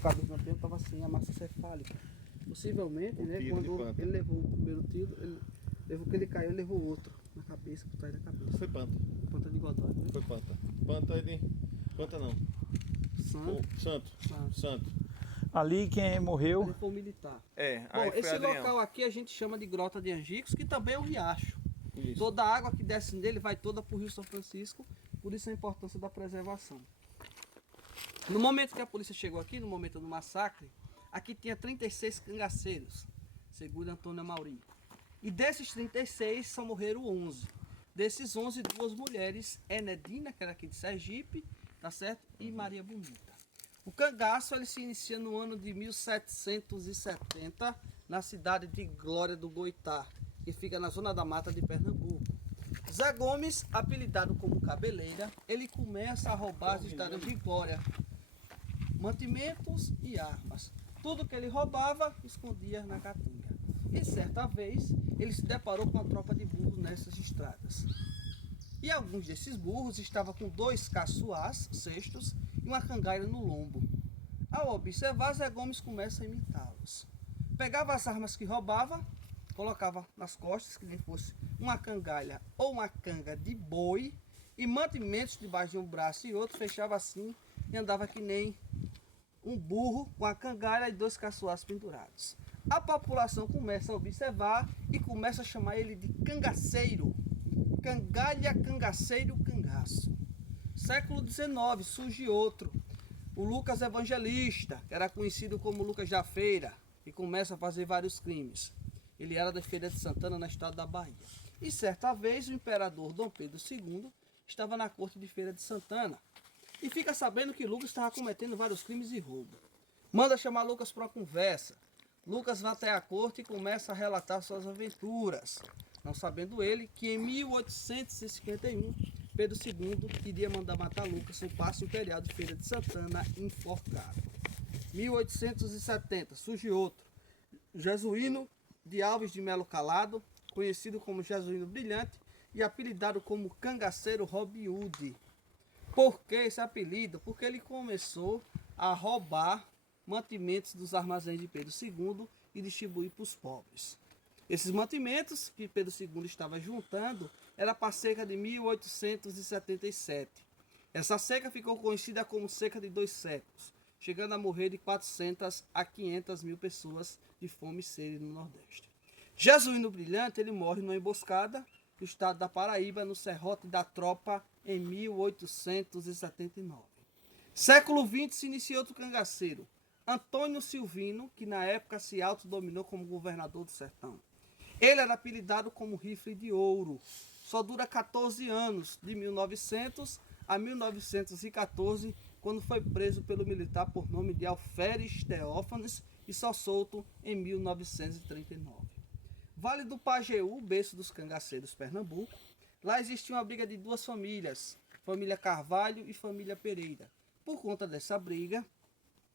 a cabeça do Lampião estava sem a massa cefálica. Possivelmente, né, quando ele levou o primeiro tiro, ele levou que ele caiu, ele levou outro na cabeça, por trás da cabeça. Foi Panta. Panta de Godói, né? Foi Panta. Panta é de... Panta não. Santo. Ali quem morreu... Ele foi um militar. É, Bom, aí foi esse Adrião. local aqui a gente chama de Grota de Angicos, que também é um riacho. Isso. Toda a água que desce nele vai toda para o Rio São Francisco, por isso a importância da preservação. No momento que a polícia chegou aqui, no momento do massacre, aqui tinha 36 cangaceiros, segundo Antônio Amauri. E desses 36 só morreram 11. Desses 11, 2 mulheres, Enedina, que era aqui de Sergipe, tá certo? E Maria Bonita. O cangaço ele se inicia no ano de 1770, na cidade de Glória do Goitá, que fica na zona da mata de Pernambuco. Zé Gomes, apelidado como Cabeleira, ele começa a roubar as estradas de Glória, mantimentos e armas. Tudo que ele roubava, escondia na caatinga. E certa vez, ele se deparou com uma tropa de burros nessas estradas. E alguns desses burros estavam com 2 caçoás, cestos, e uma cangaira no lombo. Ao observar, Zé Gomes começa a imitá-los. Pegava as armas que roubava, colocava nas costas, que nem fosse uma cangalha ou uma canga de boi, e mantimentos debaixo de um braço e outro, fechava assim e andava que nem um burro com a cangalha e 2 caçoás pendurados. A população começa a observar e começa a chamar ele de cangaceiro. Cangalha, cangaceiro, cangaço. Século XIX surge outro, o Lucas Evangelista, que era conhecido como Lucas da Feira, e começa a fazer vários crimes. Ele era da Feira de Santana, no estado da Bahia. E certa vez o imperador Dom Pedro II estava na corte de Feira de Santana e fica sabendo que Lucas estava cometendo vários crimes e roubo. Manda chamar Lucas para uma conversa. Lucas vai até a corte e começa a relatar suas aventuras, não sabendo ele que em 1851 Pedro II iria mandar matar Lucas no Paço Imperial de Feira de Santana enforcado. 1870 surge outro, Jesuíno de Alves de Melo Calado, conhecido como Jesuíno Brilhante e apelidado como Cangaceiro Robin Hood. Por que esse apelido? Porque ele começou a roubar mantimentos dos armazéns de Pedro II e distribuir para os pobres. Esses mantimentos que Pedro II estava juntando era para a seca de 1877. Essa seca ficou conhecida como seca de 2 séculos, chegando a morrer de 400 a 500 mil pessoas de fome e sede no Nordeste. Jesuíno Brilhante ele morre numa emboscada no estado da Paraíba, no Serrote da Tropa, em 1879. Século XX se inicia outro cangaceiro, Antônio Silvino, que na época se autodominou como governador do sertão. Ele era apelidado como Rifle de Ouro. Só dura 14 anos, de 1900 a 1914, quando foi preso pelo militar por nome de Alferes Teófanes e só solto em 1939. Vale do Pajeú, berço dos cangaceiros Pernambuco. Lá existia uma briga de 2 famílias, família Carvalho e família Pereira. Por conta dessa briga,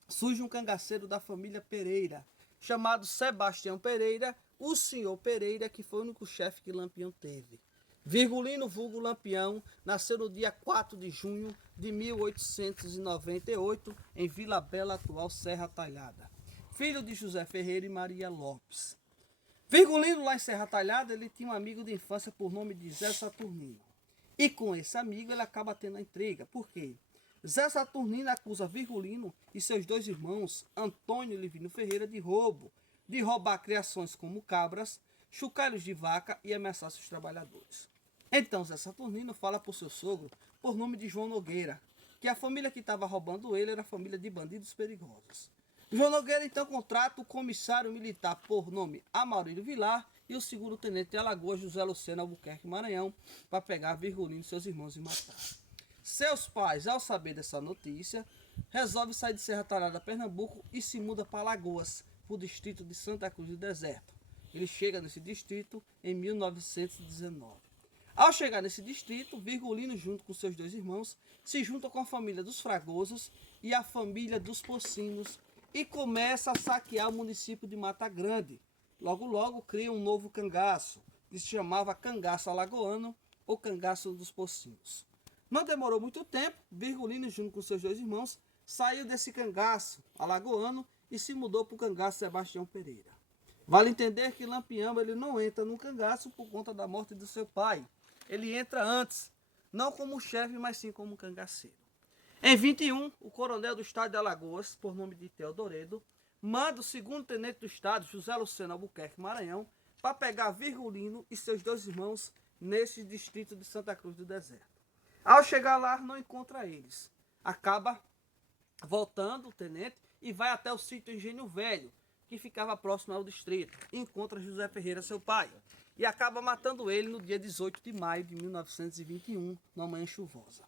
surge um cangaceiro da família Pereira, chamado Sebastião Pereira, o senhor Pereira, que foi o único chefe que Lampião teve. Virgulino vulgo Lampião nasceu no dia 4 de junho de 1898, em Vila Bela, atual Serra Talhada. Filho de José Ferreira e Maria Lopes. Virgulino, lá em Serra Talhada, ele tinha um amigo de infância por nome de Zé Saturnino. E com esse amigo ele acaba tendo a intriga. Por quê? Zé Saturnino acusa Virgulino e seus 2 irmãos, Antônio e Livino Ferreira, de roubo, de roubar criações como cabras, chocalhos de vaca e ameaçar seus trabalhadores. Então Zé Saturnino fala para o seu sogro, por nome de João Nogueira, que a família que estava roubando ele era a família de bandidos perigosos. João Nogueira então contrata o comissário militar por nome Amarílio Vilar e o segundo-tenente de Alagoas, José Luceno Albuquerque Maranhão, para pegar Virgulino e seus irmãos e matar. Seus pais, ao saber dessa notícia, resolvem sair de Serra Talhada, Pernambuco, e se muda para Alagoas, para o distrito de Santa Cruz do Deserto. Ele chega nesse distrito em 1919. Ao chegar nesse distrito, Virgulino, junto com seus 2 irmãos, se junta com a família dos Fragosos e a família dos Pocinos e começa a saquear o município de Mata Grande. Logo, logo cria um novo cangaço, que se chamava Cangaço Alagoano ou Cangaço dos Pocinos. Não demorou muito tempo, Virgulino, junto com seus 2 irmãos, saiu desse cangaço alagoano e se mudou para o cangaço Sebastião Pereira. Vale entender que Lampião ele não entra no cangaço por conta da morte do seu pai. Ele entra antes, não como chefe, mas sim como cangaceiro. Em 21, o coronel do estado de Alagoas, por nome de Teodoredo, manda o segundo tenente do estado, José Luceno Albuquerque Maranhão, para pegar Virgulino e seus dois irmãos nesse distrito de Santa Cruz do Deserto. Ao chegar lá, não encontra eles. Acaba voltando o tenente e vai até o sítio Engenho Velho, que ficava próximo ao distrito. Encontra José Ferreira, seu pai, e acaba matando ele no dia 18 de maio de 1921, numa manhã chuvosa.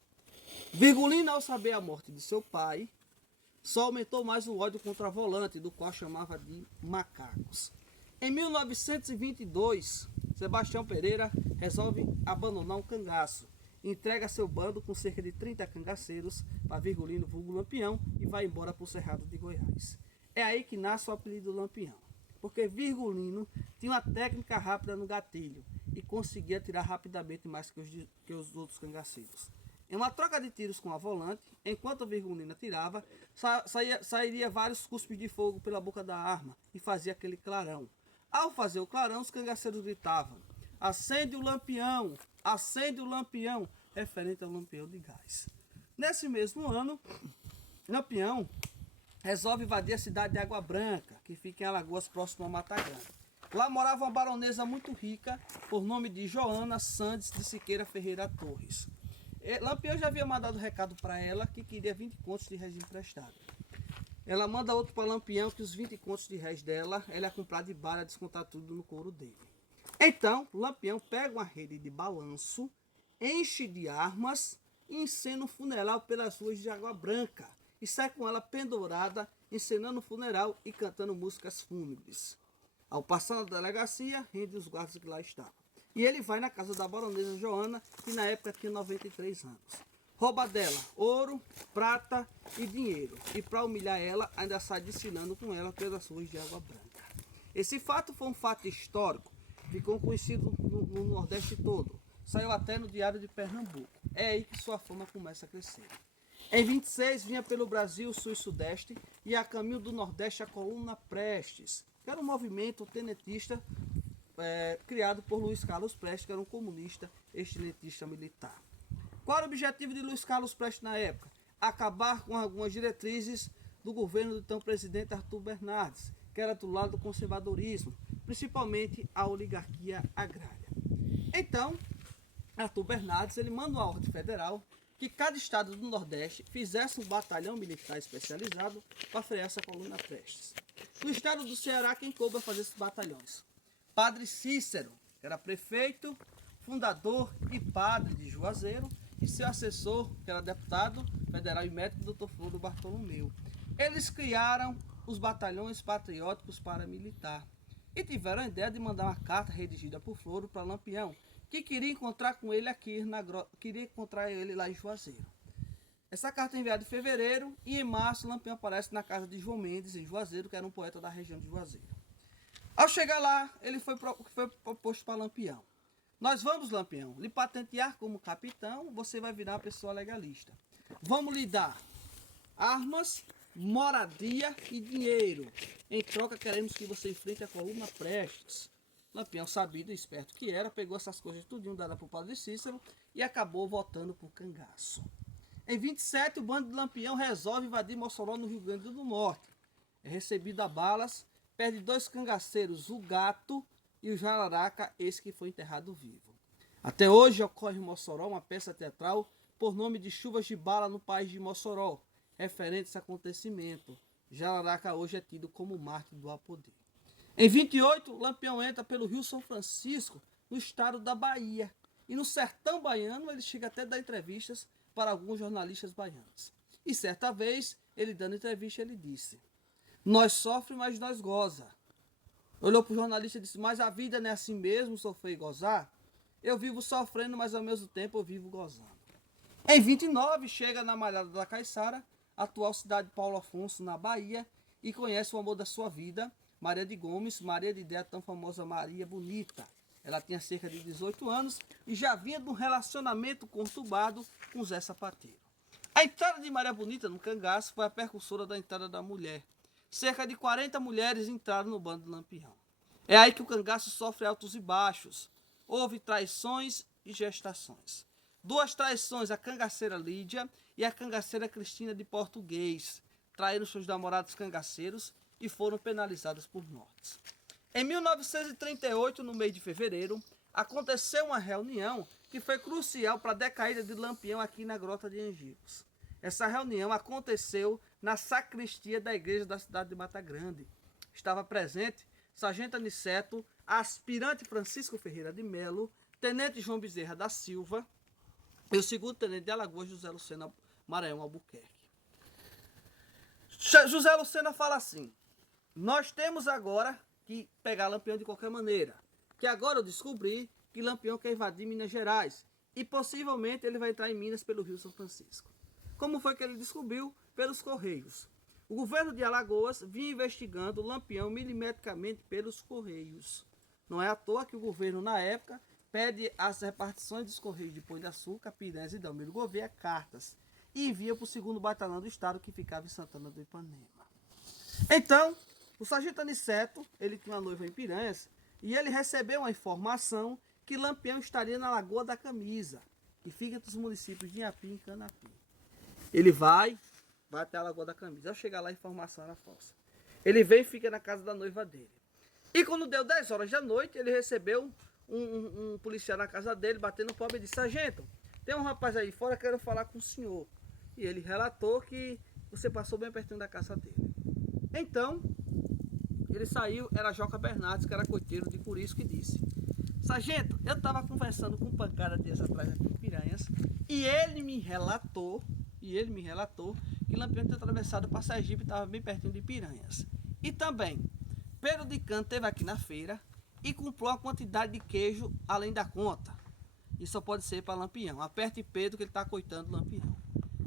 Virgulino, ao saber a morte de seu pai, só aumentou mais o ódio contra a Volante, do qual chamava de macacos. Em 1922, Sebastião Pereira resolve abandonar um cangaço, entrega seu bando com cerca de 30 cangaceiros para Virgulino vulgo Lampião e vai embora para o Cerrado de Goiás. É aí que nasce o apelido Lampião, porque Virgulino tinha uma técnica rápida no gatilho e conseguia atirar rapidamente mais que os outros cangaceiros. Em uma troca de tiros com a Volante, enquanto Virgulino atirava, sairia vários cuspes de fogo pela boca da arma e fazia aquele clarão. Ao fazer o clarão, os cangaceiros gritavam: acende o lampião, referente ao lampião de gás. Nesse mesmo ano, Lampião resolve invadir a cidade de Água Branca, que fica em Alagoas, próximo a Mata Grande. Lá morava uma baronesa muito rica, por nome de Joana Sandes de Siqueira Ferreira Torres. Lampião já havia mandado recado para ela que queria 20 contos de réis emprestado. Ela manda outro para Lampião que os 20 contos de réis dela, ela ia comprar de bala, descontar tudo no couro dele. Então, Lampião pega uma rede de balanço, enche de armas e encena um funeral pelas ruas de Água Branca e sai com ela pendurada, encenando o funeral e cantando músicas fúnebres. Ao passar na delegacia, rende os guardas que lá estavam. E ele vai na casa da baronesa Joana, que na época tinha 93 anos. Rouba dela ouro, prata e dinheiro. E para humilhar ela, ainda sai desfilando com ela pelas ruas de Água Branca. Esse fato foi um fato histórico. Ficou conhecido no Nordeste todo. Saiu até no Diário de Pernambuco. É aí que sua fama começa a crescer. Em 26, vinha pelo Brasil, Sul e Sudeste, e a caminho do Nordeste a Coluna Prestes, que era um movimento tenentista criado por Luiz Carlos Prestes, que era um comunista extinentista militar. Qual era o objetivo de Luiz Carlos Prestes na época? Acabar com algumas diretrizes do governo do então presidente Arthur Bernardes, que era do lado do conservadorismo, principalmente a oligarquia agrária. Então, Arthur Bernardes ele manda uma ordem federal que cada estado do Nordeste fizesse um batalhão militar especializado para frear essa coluna Prestes. No estado do Ceará, quem coube a fazer esses batalhões? Padre Cícero, que era prefeito, fundador e padre de Juazeiro, e seu assessor, que era deputado federal e médico, Dr. Floro Bartolomeu. Eles criaram os batalhões patrióticos paramilitar e tiveram a ideia de mandar uma carta redigida por Floro para Lampião, que queria encontrar com ele aqui, queria encontrar ele lá em Juazeiro. Essa carta é enviada em fevereiro e em março Lampião aparece na casa de João Mendes, em Juazeiro, que era um poeta da região de Juazeiro. Ao chegar lá, ele foi proposto para Lampião. Nós vamos, Lampião, lhe patentear como capitão, você vai virar uma pessoa legalista. Vamos lhe dar armas, moradia e dinheiro. Em troca, queremos que você enfrente a coluna Prestes. Lampião, sabido e esperto que era, pegou essas coisas tudinho dada para o padre Cícero e acabou voltando para o cangaço. Em 27, o bando de Lampião resolve invadir Mossoró, no Rio Grande do Norte. É recebido a balas, perde 2 cangaceiros, o Gato e o Jararaca, esse que foi enterrado vivo. Até hoje ocorre em Mossoró uma peça teatral por nome de Chuvas de Bala no País de Mossoró, referente a esse acontecimento. Jararaca hoje é tido como mártir do Apodê. Em 28, Lampião entra pelo Rio São Francisco, no estado da Bahia. E no sertão baiano ele chega até a dar entrevistas para alguns jornalistas baianos. E certa vez, ele dando entrevista, ele disse: nós sofremos, mas nós goza. Olhou para o jornalista e disse: mas a vida não é assim mesmo, sofrer e gozar? Eu vivo sofrendo, mas ao mesmo tempo eu vivo gozando. Em 29, chega na Malhada da Caiçara, atual cidade de Paulo Afonso, na Bahia, e conhece o amor da sua vida, Maria de Gomes, Maria de Ideia, tão famosa Maria Bonita. Ela tinha cerca de 18 anos e já vinha de um relacionamento conturbado com Zé Sapateiro. A entrada de Maria Bonita no cangaço foi a precursora da entrada da mulher. Cerca de 40 mulheres entraram no bando do Lampião. É aí que o cangaço sofre altos e baixos. Houve traições e gestações. 2 traições, a cangaceira Lídia e a cangaceira Cristina de Português. Traíram seus namorados cangaceiros e foram penalizadas por mortes. Em 1938, no mês de fevereiro, aconteceu uma reunião que foi crucial para a decaída de Lampião aqui na Grota de Angicos. Essa reunião aconteceu na sacristia da igreja da cidade de Mata Grande. Estava presente Sargento Aniceto, aspirante Francisco Ferreira de Melo, Tenente João Bezerra da Silva e o segundo tenente de Alagoas, José Lucena Maranhão Albuquerque. José Lucena fala assim: nós temos agora que pegar Lampião de qualquer maneira, que agora eu descobri que Lampião quer invadir Minas Gerais e possivelmente ele vai entrar em Minas pelo Rio São Francisco. Como foi que ele descobriu? Pelos Correios. O governo de Alagoas vinha investigando Lampião milimetricamente pelos Correios. Não é à toa que o governo, na época, pede as repartições dos Correios de Pão de Açúcar, Piranhas e Delmiro Gouveia cartas e envia para o 2º Batalhão do Estado, que ficava em Santana do Ipanema. Então, o sargento Aniceto, ele tinha uma noiva em Piranhas, e ele recebeu uma informação que Lampião estaria na Lagoa da Camisa, que fica entre os municípios de Inhapim e Canapi. Ele vai até a Lagoa da Camisa. Ao chegar lá, a informação era falsa. Ele vem e fica na casa da noiva dele. E quando deu 10 horas da noite, ele recebeu um policial na casa dele, batendo no pobre e disse: sargento, tem um rapaz aí fora que quero falar com o senhor. E ele relatou que você passou bem pertinho da casa dele. Então, ele saiu, era Joca Bernardes, que era coiteiro de Curiço, que disse: sargento, eu estava conversando com um pancada dias atrás aqui em Piranhas, e ele me relatou que Lampião tinha atravessado para Sergipe e estava bem pertinho de Piranhas. E também, Pedro de Cano esteve aqui na feira e comprou uma quantidade de queijo além da conta. Isso só pode ser para Lampião. Aperte Pedro que ele está coitando Lampião.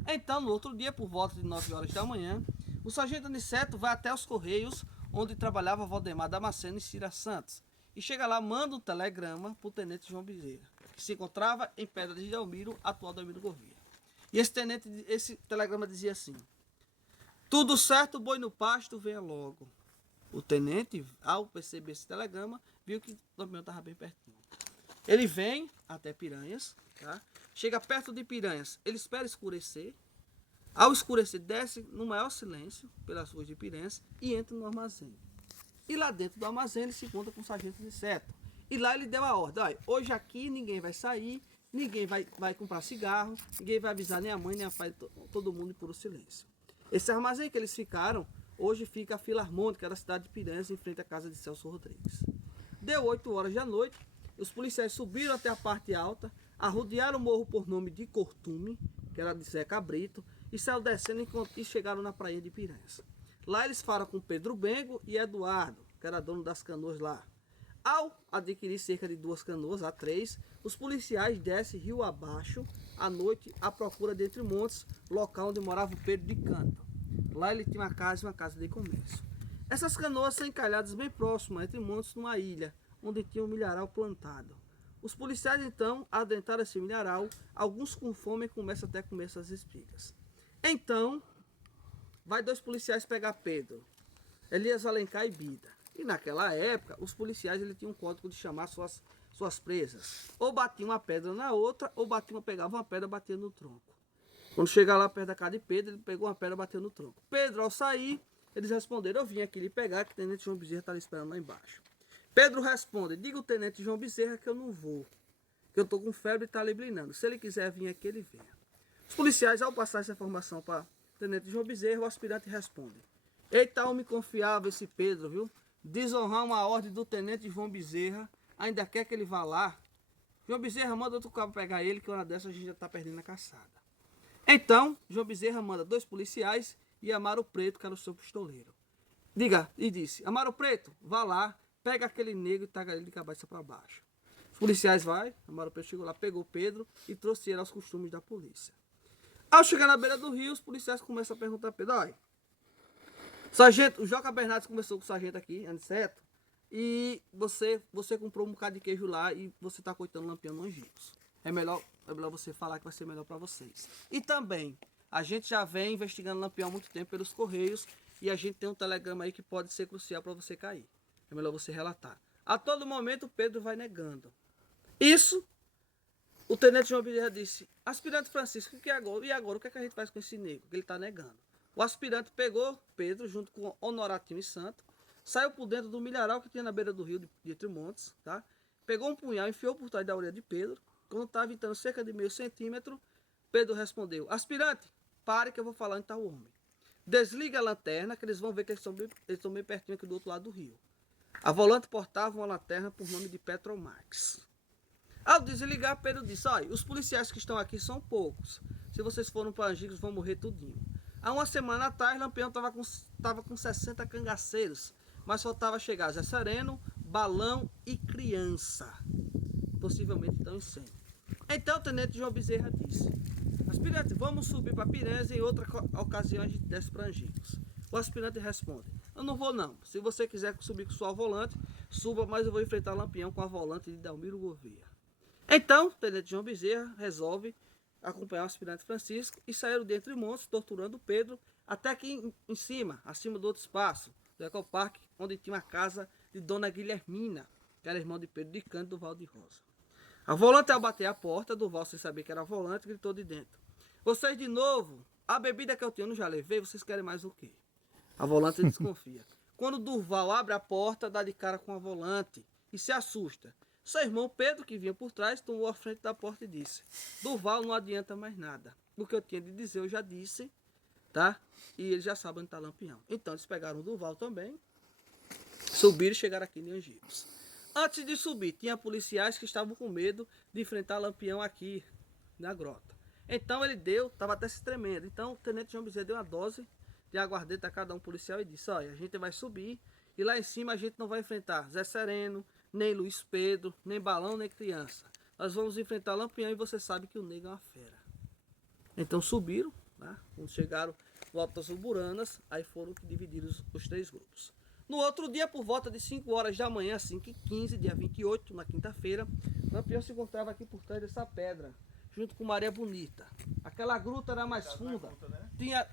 Então, no outro dia, por volta de 9 horas da manhã, o sargento Aniceto vai até os Correios, onde trabalhava Valdemar Damasceno e Cira Santos. E chega lá, manda um telegrama para o tenente João Bezerra, que se encontrava em Pedra de Delmiro, atual Delmiro Gouveia. E esse telegrama dizia assim: tudo certo, boi no pasto, venha logo. O tenente, ao perceber esse telegrama, viu que o Lampião estava bem pertinho. Ele vem até Piranhas, tá? Chega perto de Piranhas, ele espera escurecer. Ao escurecer, desce no maior silêncio pelas ruas de Piranhas e entra no armazém. E lá dentro do armazém ele se encontra com o sargento Aniceto. E lá ele deu a ordem: olha, hoje aqui ninguém vai sair, ninguém vai comprar cigarro, ninguém vai avisar nem a mãe nem a pai, todo mundo em puro silêncio. Esse armazém que eles ficaram, hoje fica a Filarmônica da cidade de Piranhas, em frente à casa de Celso Rodrigues. Deu 8 horas da noite, os policiais subiram até a parte alta, arrodearam o morro por nome de Cortume, que era de Zé Cabrito, e saíram descendo e chegaram na praia de Piranhas. Lá eles falaram com Pedro Bengo e Eduardo, que era dono das canoas lá. Ao adquirir cerca de 2 canoas, a 3, os policiais descem rio abaixo, à noite, à procura de Entre Montes, local onde morava o Pedro de Canto. Lá ele tinha uma casa de comércio. Essas canoas são encalhadas bem próximas, Entre Montes, numa ilha, onde tinha um milharal plantado. Os policiais, então, adentraram esse milharal, alguns com fome começam até a comer essas espigas. Então, vai 2 policiais pegar Pedro, Elias Alencar e Bida. E naquela época, os policiais ele tinham um código de chamar suas presas. Ou batiam uma pedra na outra, ou pegavam uma pedra e batiam no tronco. Quando chegar lá perto da casa de Pedro, ele pegou uma pedra e bateu no tronco. Pedro, ao sair, eles responderam: eu vim aqui lhe pegar, que o tenente João Bezerra está lhe esperando lá embaixo. Pedro responde: diga o tenente João Bezerra que eu não vou, que eu estou com febre e está lhe blinando. Se ele quiser vir aqui, ele venha. Os policiais, ao passar essa informação para o tenente João Bezerra, o aspirante responde: eita, homem confiável esse Pedro, viu? Desonrar uma ordem do tenente João Bezerra, ainda quer que ele vá lá. João Bezerra manda outro cabo pegar ele, que hora dessa a gente já está perdendo a caçada. Então, João Bezerra manda 2 policiais e Amaro Preto, que era o seu pistoleiro. E disse: Amaro Preto, vá lá, pega aquele negro e taga ele de cabeça para baixo. Os policiais vai, Amaro Preto chegou lá, pegou Pedro e trouxe ele aos costumes da polícia. Ao chegar na beira do rio, os policiais começam a perguntar a Pedro: olha, sargento, o Joca Bernardes conversou com o sargento aqui, Aniceto, e você comprou um bocado de queijo lá e você está coitando Lampião no Angicos. É melhor você falar que vai ser melhor para vocês. E também, A gente já vem investigando Lampião há muito tempo pelos Correios e a gente tem um telegrama aí que pode ser crucial para você cair. É melhor você relatar. A todo momento o Pedro vai negando. Isso, o tenente João Bezerra disse, aspirante Francisco, e agora? O que é que a gente faz com esse negro? Que ele está negando. O aspirante pegou Pedro junto com Honoratinho e Santo, saiu por dentro do milharal que tinha na beira do rio de Entre Montes, tá? Pegou um punhal, enfiou por trás da orelha de Pedro. Quando estava entrando cerca de meio centímetro, Pedro respondeu, aspirante, pare que eu vou falar em tal homem. Desliga a lanterna que eles vão ver que eles estão bem pertinho aqui do outro lado do rio. A volante portava uma lanterna por nome de Petromax. Ao desligar, Pedro disse, olha, os policiais que estão aqui são poucos. Se vocês forem para Angicos, vão morrer tudinho. Há uma semana atrás, Lampião estava com 60 cangaceiros, mas faltava chegar Zé Sereno, Balão e Criança. Possivelmente estão em 100. Então o tenente João Bezerra disse, aspirante, vamos subir para Piranhas e em outra ocasião a gente desce para Angicos. O aspirante responde, eu não vou não. Se você quiser subir com sua volante, suba, mas eu vou enfrentar Lampião com a volante de Delmiro Gouveia. Então, o tenente João Bezerra resolve acompanhar o aspirante Francisco e saíram de Entre Montes, torturando Pedro, até que em cima, acima do outro espaço, do Ecoparque, onde tinha a casa de Dona Guilhermina, que era irmã de Pedro de Cândido Duval de Rosa. A volante, ao bater a porta, Duval, sem saber que era a volante, gritou de dentro, vocês de novo, a bebida que eu tenho eu já levei, vocês querem mais o quê? A volante desconfia. Quando Durval abre a porta, dá de cara com a volante e se assusta. Seu irmão Pedro, que vinha por trás, tomou a frente da porta e disse, Durval, não adianta mais nada. O que eu tinha de dizer eu já disse, tá? E eles já sabem onde está Lampião. Então eles pegaram o Durval também, subiram e chegaram aqui em Angicos. Antes de subir, tinha policiais que estavam com medo de enfrentar Lampião aqui na grota. Então ele estava até se tremendo. Então o tenente João Bezerra deu uma dose de aguardente a cada um policial e disse, olha, a gente vai subir e lá em cima a gente não vai enfrentar Zé Sereno, nem Luiz Pedro, nem Balão, nem Criança. Nós vamos enfrentar Lampião e você sabe que o negro é uma fera. Então subiram, né? Quando chegaram no Alto das Uburanas, aí foram que dividiram os três grupos. No outro dia, por volta de 5 horas da manhã, 5h15, dia 28, na quinta-feira, Lampião se encontrava aqui por trás dessa pedra, junto com Maria Bonita. Aquela gruta era mais funda.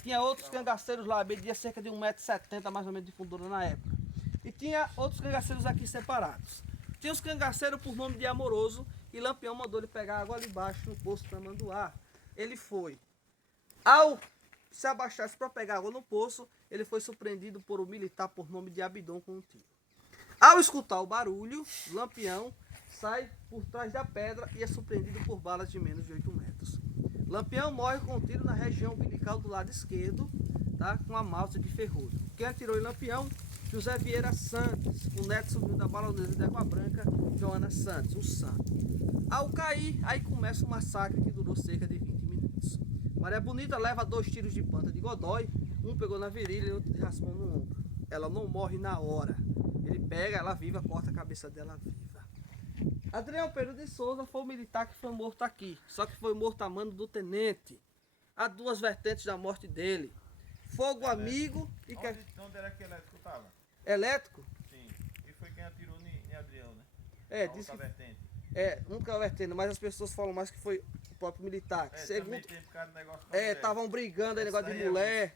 Tinha outros cangaceiros lá, media cerca de 1,70 m mais ou menos de fundura na época. E tinha outros cangaceiros aqui separados. Tinha os cangaceiros por nome de Amoroso e Lampião mandou ele pegar água ali embaixo no poço para Manduá. Ele foi. Ao se abaixar para pegar água no poço, ele foi surpreendido por um militar por nome de Abidom com um tiro. Ao escutar o barulho, Lampião sai por trás da pedra e é surpreendido por balas de menos de 8 metros. Lampião morre com um tiro na região umbilical do lado esquerdo, tá? Com a malta de ferrolho. Quem atirou em Lampião? José Vieira Santos, o neto subiu da baronesa de Água Branca, Joana Santos, o santo. Ao cair, aí começa um massacre que durou cerca de 20 minutos. Maria Bonita leva 2 tiros de panta de Godói, um pegou na virilha e outro de raspão no ombro. Ela não morre na hora. Ele pega ela viva, corta a cabeça dela viva. Adrião Pedro de Souza foi o militar que foi morto aqui, só que foi morto a mando do tenente. Há 2 vertentes da morte dele. Fogo amigo e... Onde era que elétrico estava? Elétrico? Sim. E foi quem atirou em Adrião, né? Disse que... vertente. Nunca vertendo, mas as pessoas falam mais que foi o próprio militar. Também tem por causa do negócio estavam brigando aí, negócio de mulher,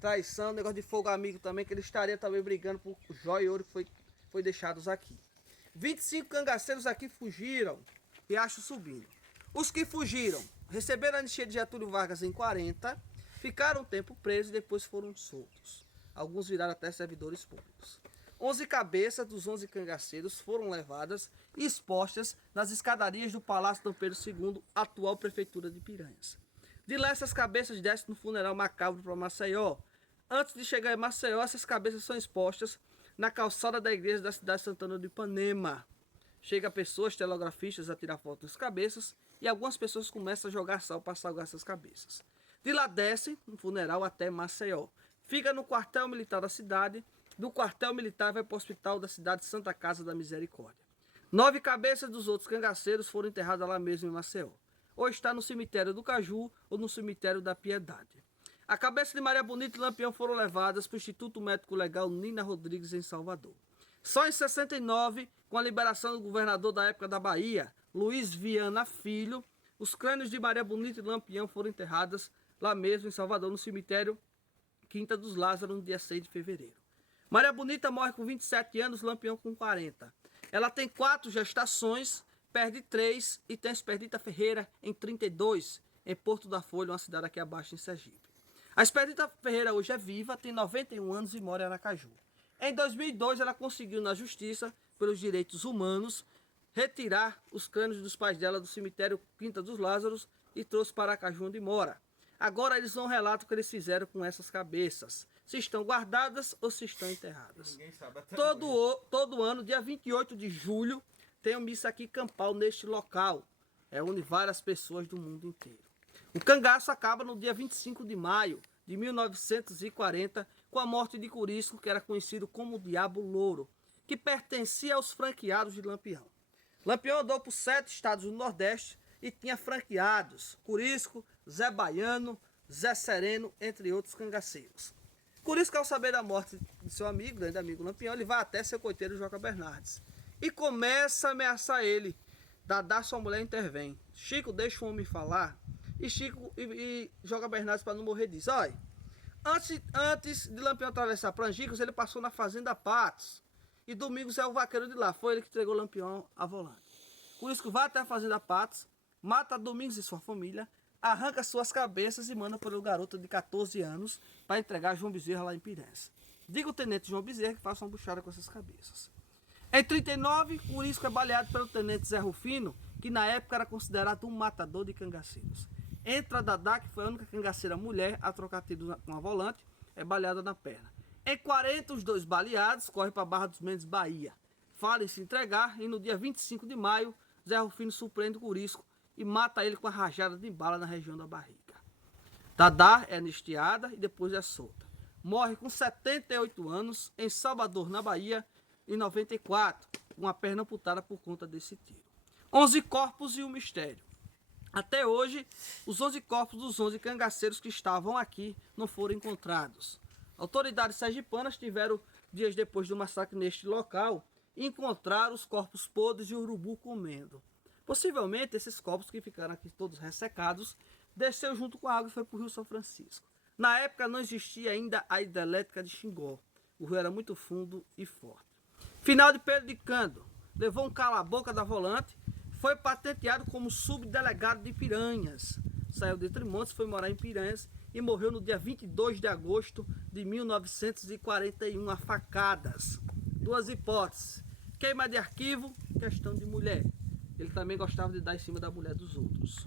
traição, negócio de fogo amigo também, que ele estaria também brigando por joia e ouro que foi deixados aqui. 25 cangaceiros aqui fugiram, Riacho subindo. Os que fugiram receberam a anistia de Getúlio Vargas em 40, ficaram um tempo presos e depois foram soltos. Alguns viraram até servidores públicos. 11 cabeças dos 11 cangaceiros foram levadas e expostas nas escadarias do Palácio Dom Pedro II, atual prefeitura de Piranhas. De lá essas cabeças descem no funeral macabro para Maceió. Antes de chegar em Maceió, essas cabeças são expostas na calçada da igreja da cidade de Santana do Ipanema. Chega pessoas, telegrafistas, a tirar foto das cabeças e algumas pessoas começam a jogar sal para salgar essas cabeças. De lá descem no funeral até Maceió. Fica no quartel militar da cidade. Do quartel militar vai para o hospital da cidade de Santa Casa da Misericórdia. 9 cabeças dos outros cangaceiros foram enterradas lá mesmo em Maceió. Ou está no cemitério do Caju ou no cemitério da Piedade. A cabeça de Maria Bonita e Lampião foram levadas para o Instituto Médico Legal Nina Rodrigues em Salvador. Só em 69, com a liberação do governador da época da Bahia, Luiz Viana Filho, os crânios de Maria Bonita e Lampião foram enterrados lá mesmo em Salvador, no cemitério Quinta dos Lázaros, no dia 6 de fevereiro. Maria Bonita morre com 27 anos, Lampião com 40. Ela tem 4 gestações, perde 3 e tem Expedita Ferreira em 32, em Porto da Folha, uma cidade aqui abaixo em Sergipe. A Expedita Ferreira hoje é viva, tem 91 anos e mora em Aracaju. Em 2002, ela conseguiu na Justiça, pelos Direitos Humanos, retirar os crânios dos pais dela do cemitério Quinta dos Lázaros e trouxe para Aracaju, onde mora. Agora eles não relatam o que eles fizeram com essas cabeças. Se estão guardadas ou se estão enterradas. Ninguém sabe até Todo ano, dia 28 de julho, tem uma missa aqui campal neste local. Une várias pessoas do mundo inteiro. O cangaço acaba no dia 25 de maio de 1940, com a morte de Curisco, que era conhecido como o Diabo Louro, que pertencia aos franqueados de Lampião. Lampião andou por 7 estados do Nordeste e tinha franqueados Curisco, Zé Baiano, Zé Sereno, entre outros cangaceiros. Curisco, ao saber da morte de seu amigo, grande amigo Lampião, ele vai até seu coiteiro Joca Bernardes e começa a ameaçar ele. Dadá, sua mulher, intervém. Chico deixa o homem falar e Chico e Joca Bernardes, para não morrer, diz: olha, antes de Lampião atravessar para Angicos, ele passou na fazenda Patos e Domingos é o vaqueiro de lá, foi ele que entregou Lampião a volante. Curisco vai até a fazenda Patos, mata Domingos e sua família, arranca suas cabeças e manda para o garoto de 14 anos para entregar João Bezerra lá em Pirense. Diga o tenente João Bezerra que faça uma buchada com essas cabeças. Em 39, Curisco é baleado pelo tenente Zé Rufino, que na época era considerado um matador de cangaceiros. Entra Dadá, que foi a única cangaceira mulher a trocar tiro com a volante, é baleada na perna. Em 40, os 2 baleados correm para a Barra dos Mendes, Bahia. Falam em se entregar e no dia 25 de maio, Zé Rufino surpreende Curisco e mata ele com a rajada de bala na região da barriga. Dadá é anistiada e depois é solta. Morre com 78 anos em Salvador, na Bahia, em 94, com a perna amputada por conta desse tiro. 11 corpos e um mistério. Até hoje, os 11 corpos dos 11 cangaceiros que estavam aqui não foram encontrados. Autoridades sergipanas tiveram, dias depois do massacre neste local, encontrar os corpos podres de urubu comendo. Possivelmente, esses corpos que ficaram aqui todos ressecados, desceu junto com a água e foi para o Rio São Francisco. Na época não existia ainda a hidrelétrica de Xingó. O rio era muito fundo e forte. Final de Pedro de Cândido. Levou um cala-boca da volante, foi patenteado como subdelegado de Piranhas. Saiu de Trimontes, foi morar em Piranhas e morreu no dia 22 de agosto de 1941 a facadas. 2 hipóteses: queima de arquivo, questão de mulher. Ele também gostava de dar em cima da mulher dos outros.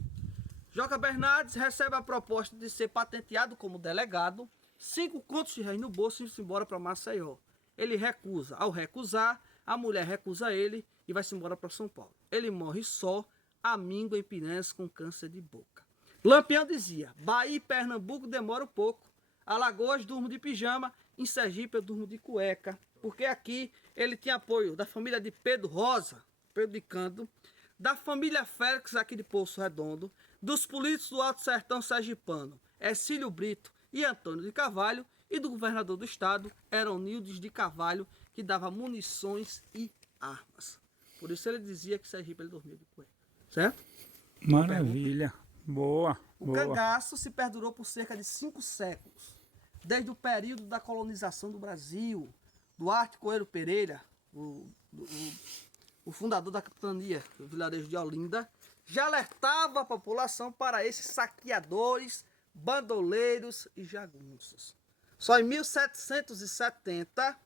Joca Bernardes recebe a proposta de ser patenteado como delegado, 5 contos de réis no bolso e se embora para Maceió. Ele recusa. Ao recusar, a mulher recusa ele e vai-se embora para São Paulo. Ele morre só, amigo em Piranhas com câncer de boca. Lampião dizia: Bahia e Pernambuco demora um pouco. Alagoas durmo de pijama, em Sergipe eu durmo de cueca. Porque aqui ele tinha apoio da família de Pedro Rosa, Pedro de Cândido, da família Félix aqui de Poço Redondo, dos políticos do Alto Sertão Sergipano, Ercílio Brito e Antônio de Carvalho, e do governador do estado, Eronildes de Carvalho, que dava munições e armas. Por isso ele dizia que Sergipe ele dormia de cueca. Certo? Maravilha. Boa, O boa. cangaço se perdurou por cerca de 5 séculos. Desde o período da colonização do Brasil, Duarte Coelho Pereira, o fundador da capitania do vilarejo de Olinda, já alertava a população para esses saqueadores, bandoleiros e jagunços. Só em 1770,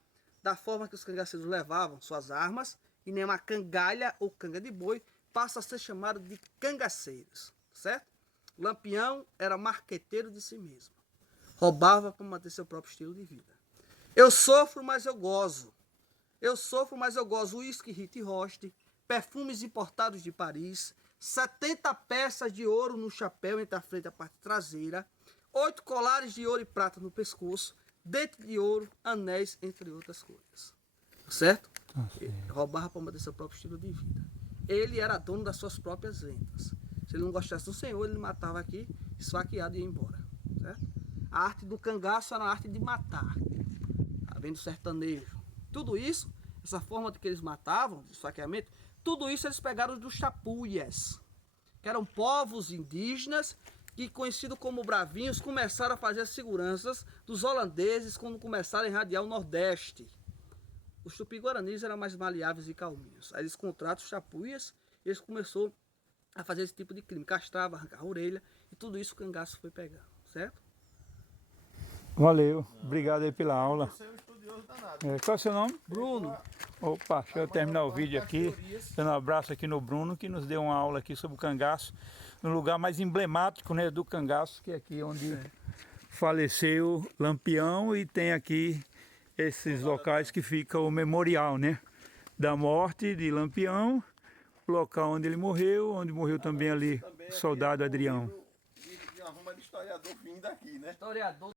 da forma que os cangaceiros levavam suas armas, e nem uma cangalha ou canga de boi, passa a ser chamado de cangaceiros, certo? Lampião era marqueteiro de si mesmo. Roubava para manter seu próprio estilo de vida. Eu sofro, mas eu gozo. Eu sofro, mas eu gozo. Uísque, Rite Roste, perfumes importados de Paris, 70 peças de ouro no chapéu entre a frente e a parte traseira, 8 colares de ouro e prata no pescoço, dente de ouro, anéis, entre outras coisas. Certo? Roubava para manter seu próprio estilo de vida. Ele era dono das suas próprias vendas. Se ele não gostasse do senhor, ele matava aqui, esfaqueado e ia embora. Certo? A arte do cangaço era a arte de matar. Vem do sertanejo. Tudo isso, essa forma de que eles matavam, de esfaqueamento, tudo isso eles pegaram dos chapuyas, que eram povos indígenas que, conhecido como bravinhos, começaram a fazer as seguranças dos holandeses quando começaram a irradiar o Nordeste. Os tupi-guaranis eram mais maleáveis e calminhos. Aí eles contratam os chapuias e eles começaram a fazer esse tipo de crime. Castrava, arrancava a orelha e tudo isso o cangaço foi pegando, certo? Valeu. Obrigado aí pela aula. Você é um estudioso danado. Qual é o seu nome? Bruno, Opa, deixa eu terminar o vídeo aqui. Dando um abraço aqui no Bruno, que nos deu uma aula aqui sobre o cangaço. No lugar mais emblemático, né, do cangaço, que é aqui onde faleceu Lampião. E tem aqui esses locais que fica o memorial, né, da morte de Lampião. O local onde ele morreu, onde morreu também ali o soldado Adrião. De uma ruma de historiador vindo daqui, né? historiador.